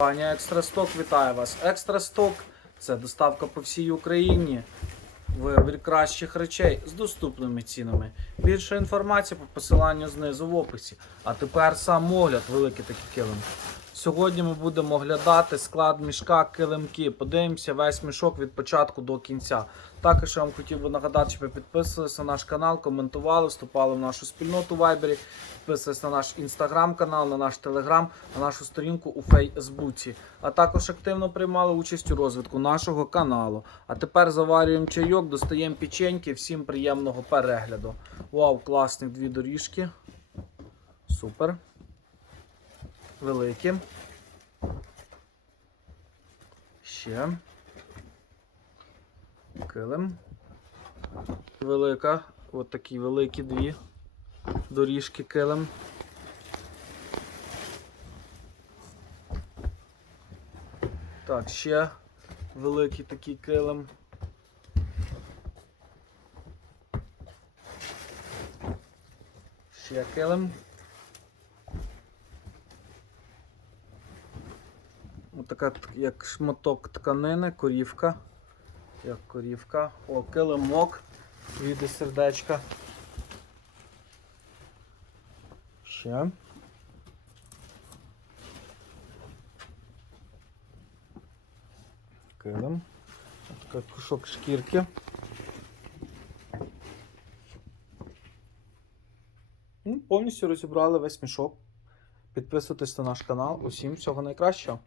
Паня Екстрасток вітає вас. Екстрасток це доставка по всій Україні вибір кращих речей з доступними цінами. Більше інформації по посиланню знизу в описі. А тепер сам огляд, великий такий килим. Сьогодні ми будемо оглядати склад мішка килимки. Подивимося весь мішок від початку до кінця. Також я вам хотів би нагадати, щоб ви підписувалися на наш канал, коментували, вступали в нашу спільноту в Вайбері, підписувалися на наш інстаграм-канал, на наш телеграм, на нашу сторінку у Фейсбуці. А також активно приймали участь у розвитку нашого каналу. А тепер заварюємо чайок, достаємо печеньки. Всім приємного перегляду. Вау, класні дві доріжки. Супер. Великі. Ще. Килим. Велика. От такі великі дві доріжки килим. Так, ще великий такий килим. Ще килим. Отака т- як шматок тканини, корівка. Як корівка. О, килимок. Віде сердечка. Ще. Килим. Така кусок шкірки. Ну, повністю розібрали весь мішок. Підписуйтесь на наш канал. Усім всього найкращого.